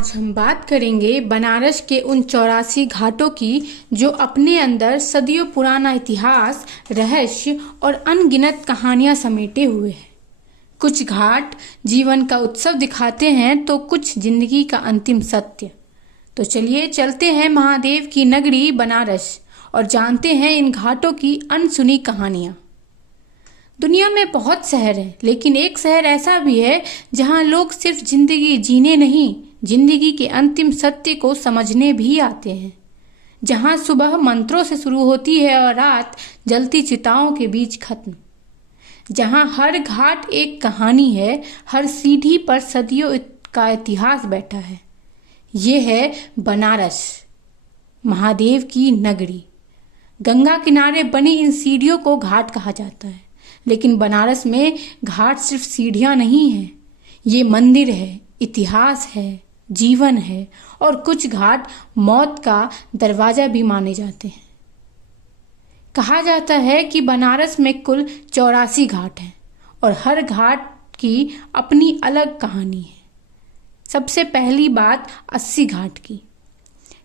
आज हम बात करेंगे बनारस के उन 84 घाटों की जो अपने अंदर सदियों पुराना इतिहास, रहस्य और अनगिनत कहानियां समेटे हुए हैं। कुछ घाट जीवन का उत्सव दिखाते हैं तो कुछ जिंदगी का अंतिम सत्य। तो चलिए चलते हैं महादेव की नगरी बनारस और जानते हैं इन घाटों की अनसुनी कहानियां। दुनिया में बहुत शहर हैं, लेकिन एक शहर ऐसा भी है जहां लोग सिर्फ जिंदगी जीने नहीं, जिंदगी के अंतिम सत्य को समझने भी आते हैं। जहां सुबह मंत्रों से शुरू होती है और रात जलती चिताओं के बीच खत्म। जहां हर घाट एक कहानी है, हर सीढ़ी पर सदियों का इतिहास बैठा है। ये है बनारस, महादेव की नगरी। गंगा किनारे बनी इन सीढ़ियों को घाट कहा जाता है, लेकिन बनारस में घाट सिर्फ सीढ़ियां नहीं हैं। ये मंदिर है, इतिहास है, जीवन है और कुछ घाट मौत का दरवाजा भी माने जाते हैं। कहा जाता है कि बनारस में कुल 84 घाट हैं और हर घाट की अपनी अलग कहानी है। सबसे पहली बात 80 घाट की।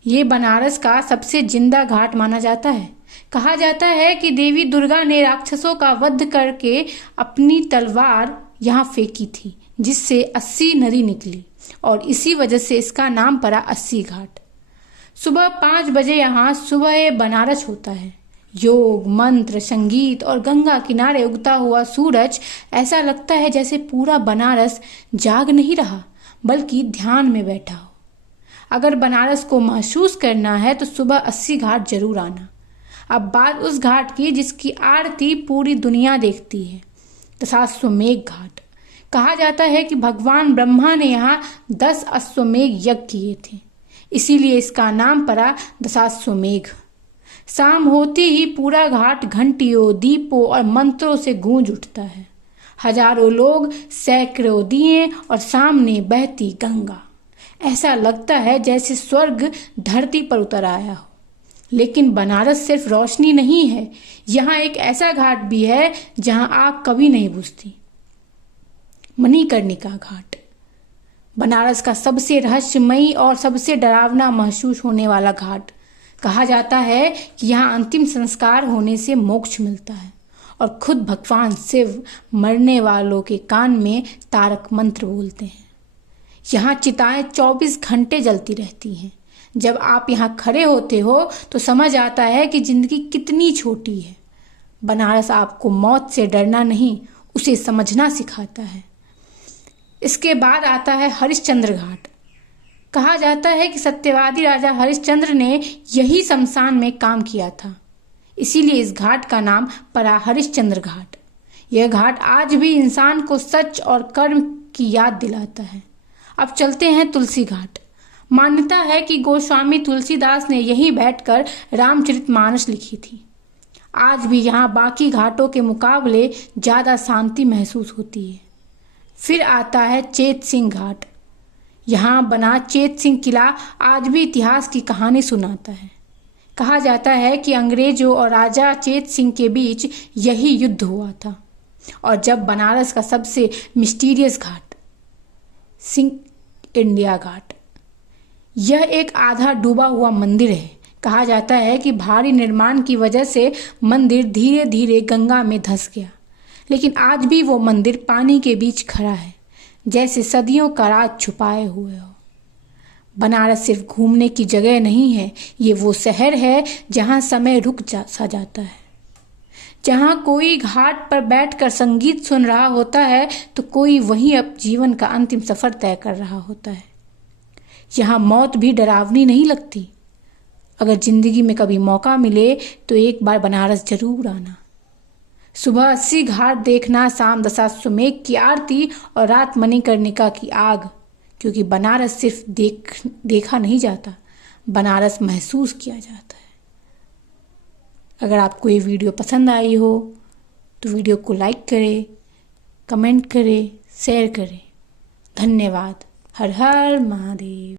ये बनारस का सबसे जिंदा घाट माना जाता है। कहा जाता है कि देवी दुर्गा ने राक्षसों का वध करके अपनी तलवार यहाँ फेंकी थी, जिससे 80 नदी निकली और इसी वजह से इसका नाम पड़ा 80 घाट। सुबह 5 बजे यहाँ सुबह बनारस होता है। योग, मंत्र, संगीत और गंगा किनारे उगता हुआ सूरज, ऐसा लगता है जैसे पूरा बनारस जाग नहीं रहा बल्कि ध्यान में बैठा हो। अगर बनारस को महसूस करना है तो सुबह 80 घाट जरूर आना। अब बात उस घाट की जिसकी आरती पूरी दुनिया देखती है, दशाश्वमेध घाट। कहा जाता है कि भगवान ब्रह्मा ने यहाँ 10 अश्वमेध यज्ञ किए थे, इसीलिए इसका नाम पड़ा दशाश्वमेध। शाम होते ही पूरा घाट घंटियों, दीपों और मंत्रों से गूंज उठता है। हजारों लोग, सैकड़ों दिए और सामने बहती गंगा। ऐसा लगता है जैसे स्वर्ग धरती पर उतर आया हो। लेकिन बनारस सिर्फ रोशनी नहीं है, यहाँ एक ऐसा घाट भी है जहाँ आग कभी नहीं बुझती। मणिकर्णिका घाट, बनारस का सबसे रहस्यमयी और सबसे डरावना महसूस होने वाला घाट। कहा जाता है कि यहाँ अंतिम संस्कार होने से मोक्ष मिलता है और खुद भगवान शिव मरने वालों के कान में तारक मंत्र बोलते हैं। यहाँ चिताएं 24 घंटे जलती रहती हैं। जब आप यहाँ खड़े होते हो तो समझ आता है कि जिंदगी कितनी छोटी है। बनारस आपको मौत से डरना नहीं, उसे समझना सिखाता है। इसके बाद आता है हरिश्चंद्र घाट। कहा जाता है कि सत्यवादी राजा हरिश्चंद्र ने यही शमशान में काम किया था, इसीलिए इस घाट का नाम पड़ा हरिश्चंद्र घाट। यह घाट आज भी इंसान को सच और कर्म की याद दिलाता है। अब चलते हैं तुलसी घाट। मान्यता है कि गोस्वामी तुलसीदास ने यहीं बैठकर रामचरितमानस लिखी थी। आज भी यहाँ बाकी घाटों के मुकाबले ज्यादा शांति महसूस होती है। फिर आता है चेत सिंह घाट। यहाँ बना चेत सिंह किला आज भी इतिहास की कहानी सुनाता है। कहा जाता है कि अंग्रेजों और राजा चेत सिंह के बीच यही युद्ध हुआ था। और जब बनारस का सबसे मिस्टीरियस घाट, सिंह इंडिया घाट। यह एक आधा डूबा हुआ मंदिर है। कहा जाता है कि भारी निर्माण की वजह से मंदिर धीरे धीरे गंगा में धंस गया, लेकिन आज भी वो मंदिर पानी के बीच खड़ा है, जैसे सदियों का राज छुपाए हुए हो। बनारस सिर्फ घूमने की जगह नहीं है, ये वो शहर है जहाँ समय रुक सा जाता है। जहाँ कोई घाट पर बैठकर संगीत सुन रहा होता है तो कोई वहीं अब जीवन का अंतिम सफर तय कर रहा होता है। यहाँ मौत भी डरावनी नहीं लगती। अगर जिंदगी में कभी मौका मिले तो एक बार बनारस जरूर आना। सुबह 80 घाट देखना, शाम दशाश्वमेध की आरती और रात मणिकर्णिका की आग। क्योंकि बनारस सिर्फ देखा नहीं जाता, बनारस महसूस किया जाता है। अगर आपको ये वीडियो पसंद आई हो तो वीडियो को लाइक करें, कमेंट करें, शेयर करें। धन्यवाद। हर हर महादेव।